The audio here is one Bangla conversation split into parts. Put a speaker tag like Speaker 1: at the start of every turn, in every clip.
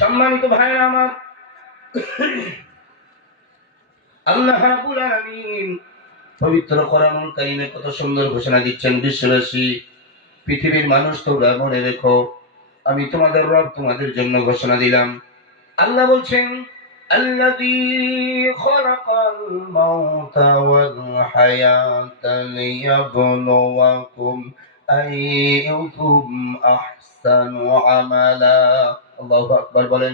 Speaker 1: সম্মানিত ভাইরা আমার আল্লাহ রাব্বুল আলামিন পবিত্র কোরআনুল কারীমে কত সুন্দর ঘোষণা দিচ্ছেন বিশ্ববাসী পৃথিবীর মানুষ তোমরা মনে রেখো আমি তোমাদের রব তোমাদের জন্য ঘোষণা দিলাম আল্লাহ বলছেন الذي خلق الموت والحياة ليبلوكم أيكم أحسن عملا আল্লাহ আকবার বলেন।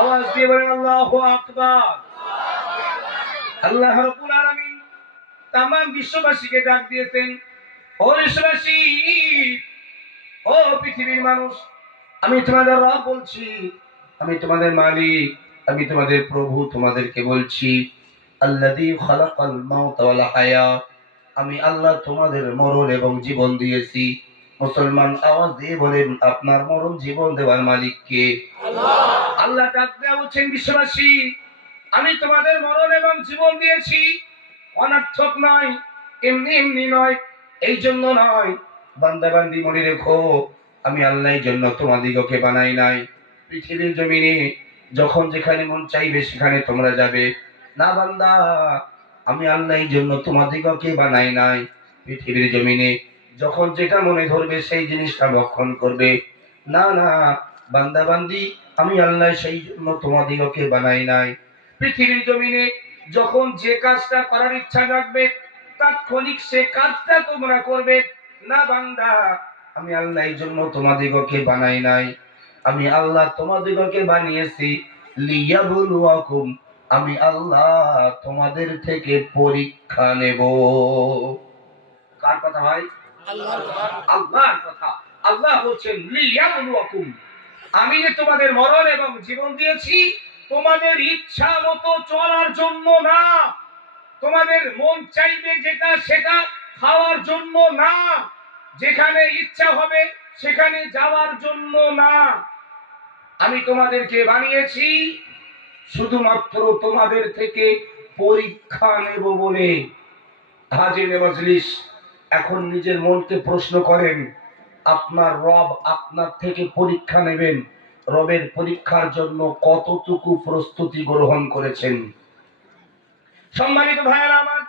Speaker 1: আওয়াজ দিয়ে বলেন, আল্লাহ আকবার। আল্লাহ আলামিন বিশ্ববাসীকে ডাক দিয়েছেন, ও বিশ্ববাসী ও পৃথিবীর মানুষ, আমি তোমাদের রব বলছি, আমি তোমাদের মালিক, আমি তোমাদের প্রভু, তোমাদেরকে বলছি আল্লাহ খালাকাল মাউতা ওয়াল হায়া, আমি আল্লাহ তোমাদের মরণ এবং জীবন দিয়েছি। মুসলমান আওয়াজ দিয়ে বলেন আপনার মরণ জীবন দেওয়ার মালিককে? আল্লাহ। ডাক দেওয়া বলছেন বিশ্ববাসী আমি তোমাদের মরণ এবং জীবন দিয়েছি। অনার্থক নয় এমনি এমনি নয় এই জন্য নয়। বান্দা বান্দি মনে রেখো আমি আল্লাহর জন্য তোমাদিগকে বানাই নাই। পৃথিবীর জমিনে যখন যেখানে মন চাইবে সেখানে তোমরা যাবে। না বান্দা আমি আল্লাহর জন্য তোমাদিগকে বানাই নাই। পৃথিবীর জমিনে যখন যেটা মনে ধরবে সেই জিনিসটা ভক্ষণ করবে। না না বান্দা বান্দি আমি আল্লাহ সেই জন্য তোমাদিগকে বানাই নাই। পৃথিবীর জমিনে যখন যে কাজটা করার ইচ্ছা রাখবে তাৎক্ষণিক সে কাজটা তোমরা করবে। না, বান্দা, আমি আল্লাহর জন্য তোমাদিগকে বানাই নাই। আমি আল্লাহ তোমাদিগকে বানিয়েছি। লিয়াবলুয়াকুম, আমি আল্লাহ তোমাদের থেকে পরীক্ষা নেব। কার কথা ভাই? আল্লাহর কথা। আল্লাহ বলছেন আমি যে তোমাদের মরণ এবং জীবন দিয়েছি, তোমাদের ইচ্ছা মতো চলার জন্য না। তোমাদের মন চাইবে যেটা, সেটা খাওয়ার জন্য না। যেখানে ইচ্ছা হবে, সেখানে যাওয়ার জন্য না। আমি তোমাদেরকে বানিয়েছি শুধুমাত্র তোমাদের থেকে পরীক্ষা নেব বলে। হাজির মজলিস এখন নিজের মনকে প্রশ্ন করেন, আপনার রব আপনার থেকে পরীক্ষা নেবেন। রবের পরীক্ষার জন্য কতটুকু প্রস্তুতি গ্রহণ করেছেন? সম্মানিত ভাইয়েরা আমার,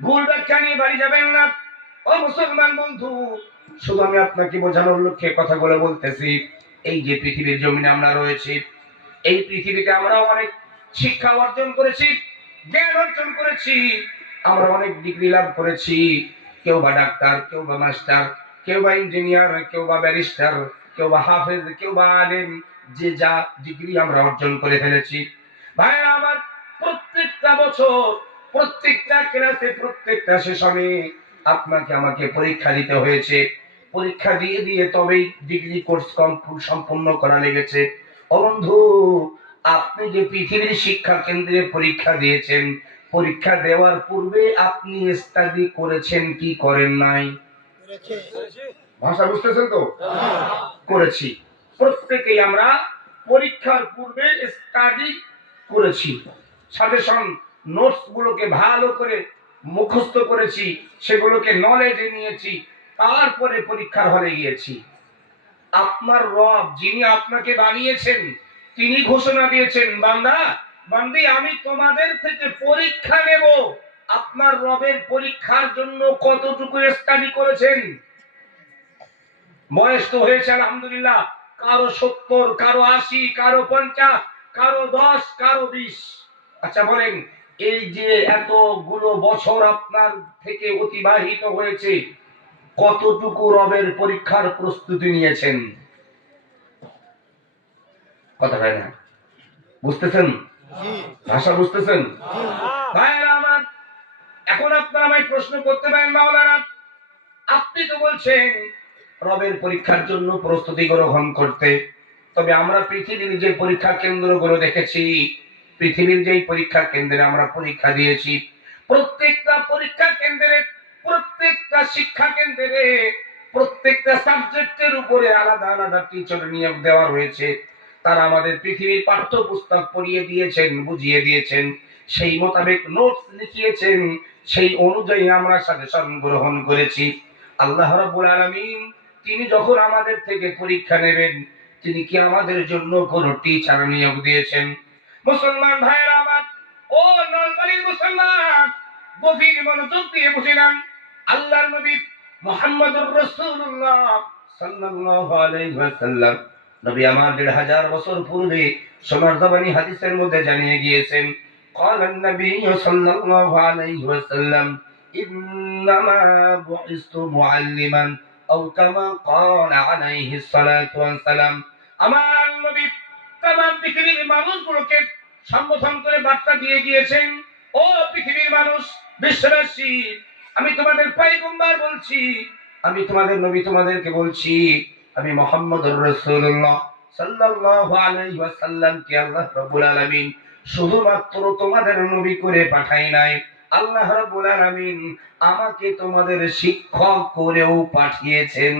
Speaker 1: ভুল ব্যাখ্যা নিয়ে বাড়ি যাবেন না। ও মুসলমান বন্ধু, শুধু আমি আপনাকে বোঝানোর লক্ষ্যে কথাগুলো বলতেছি। এই যে পৃথিবীর জমিনে আমরা রয়েছি, এই পৃথিবীতে আমরা অনেক শিক্ষা অর্জন করেছি, জ্ঞান অর্জন করেছি, আমরা অনেক ডিগ্রি লাভ করেছি। কেউ বা ডাক্তার, কেউ বা মাস্টার, কেউ বা ইঞ্জিনিয়ার কেউ বা ব্যারিস্টার কেউ বা হাফেজ, কেউ বা আলেম, যে যা ডিগ্রি আমরা অর্জন করে ফেলেছি। ভাই, আমার প্রত্যেকটা বছর, প্রত্যেকটা ক্লাসে প্রত্যেকটা সেশনে আপনাকে আমাকে পরীক্ষা দিতে হয়েছে। পরীক্ষা দিয়ে দিয়ে তবেই ডিগ্রি কোর্স সম্পূর্ণ করা লেগেছে। ও বন্ধু, আপনি যে পৃথিবীর শিক্ষা কেন্দ্রে পরীক্ষা দিয়েছেন পরীক্ষা দেওয়ার পূর্বে আপনি স্টাডি করেছেন কি করেন নাই? ভাষা বুঝতেছেন তো? করেছি। প্রত্যেকেই আমরা পরীক্ষার পূর্বে স্টাডি করেছি। সাজেশন নোটস গুলোকে ভালো করে মুখস্থ করেছি সেগুলোকে নলেজে নিয়েছি তারপরে পরীক্ষার হলে গিয়েছি। আপনার রব যিনি আপনাকে বানিয়েছেন তিনি ঘোষণা দিয়েছেন বান্দা বান্দি, আমি তোমাদের থেকে পরীক্ষা নেব। আপনার রবের পরীক্ষার জন্য কতটুকু স্টাডি করেছেন? বয়স তো হয়েছে, আলহামদুলিল্লাহ। কারও সত্তর, কারও আশি, কারও পঞ্চাশ, কারও দশ, কারও বিশ। আচ্ছা বলেন, এই যে এতগুলো বছর আপনার থেকে অতিবাহিত হয়েছে, কতটুকু রবের পরীক্ষার প্রস্তুতি নিয়েছেন? কথা হয় না। বুঝতেছেন? ভাষা বুঝতেছেন? এখন আপনারা আমায় প্রশ্ন করতে পারেন মাওলানা। আপনি তো বলছেন, রবের পরীক্ষার জন্য প্রস্তুতি গ্রহণ করতে। তবে আমরা পৃথিবীর যে পরীক্ষা কেন্দ্রগুলো দেখেছি, পৃথিবীর যেই পরীক্ষা কেন্দ্রে আমরা পরীক্ষা দিয়েছি, প্রত্যেকটা পরীক্ষা কেন্দ্রে, প্রত্যেকটা শিক্ষা কেন্দ্রে, প্রত্যেকটা সাবজেক্টের উপরে আলাদা আলাদা টিচার নিয়োগ দেওয়া রয়েছে। তারা আমাদের পৃথিবীর পাঠ্যপুস্তক পড়িয়ে দিয়েছেন, বুঝিয়ে দিয়েছেন, সেই মোতাবেক নোটস লিখিয়েছেন, সেই অনুযায়ী আমরা সাজেশন গ্রহণ করেছি। আল্লাহ রাব্বুল আলামিন তিনি যখন আমাদের থেকে পরীক্ষা নেবেন, তিনি কি আমাদের জন্য কোন টিচার নিয়োগ দিয়েছেন? মুসলমান ভাইয়েরা আমার, ও নলবাড়ির মুসলমান, গভীর মনোযোগ দিয়ে বুঝে নেন আল্লাহর নবী মুহাম্মদুর রাসূলুল্লাহ সাল্লাল্লাহু আলাইহি ওয়াসাল্লাম নবী আমার দেড় হাজার বছর পূর্বে সমাজবাণী হাদিসের মধ্যে জানিয়ে গিয়েছেন قال النبي صلى الله عليه وسلم إنما بعثت معلما أو كما قال عليه الصلاة والسلام আমার নবী তামাম পৃথিবীর মানুষগুলোকে সম্বোধন করে বার্তা দিয়ে গিয়েছেন ও পৃথিবীর মানুষ বিশ্ববাসী আমি তোমাদের পাইগম্বার বলছি আমি তোমাদের নবী তোমাদেরকে বলছি আমি মোহাম্মদুর রাসূলুল্লাহ সাল্লাল্লাহু আলাইহি ওয়াসাল্লামকে আল্লাহ রাব্বুল আলামিন শুধুমাত্র তোমাদের নবী করে পাঠাই নাই। আল্লাহ রাব্বুল আলামিন আমাকে তোমাদের শিক্ষক করেও পাঠিয়েছেন।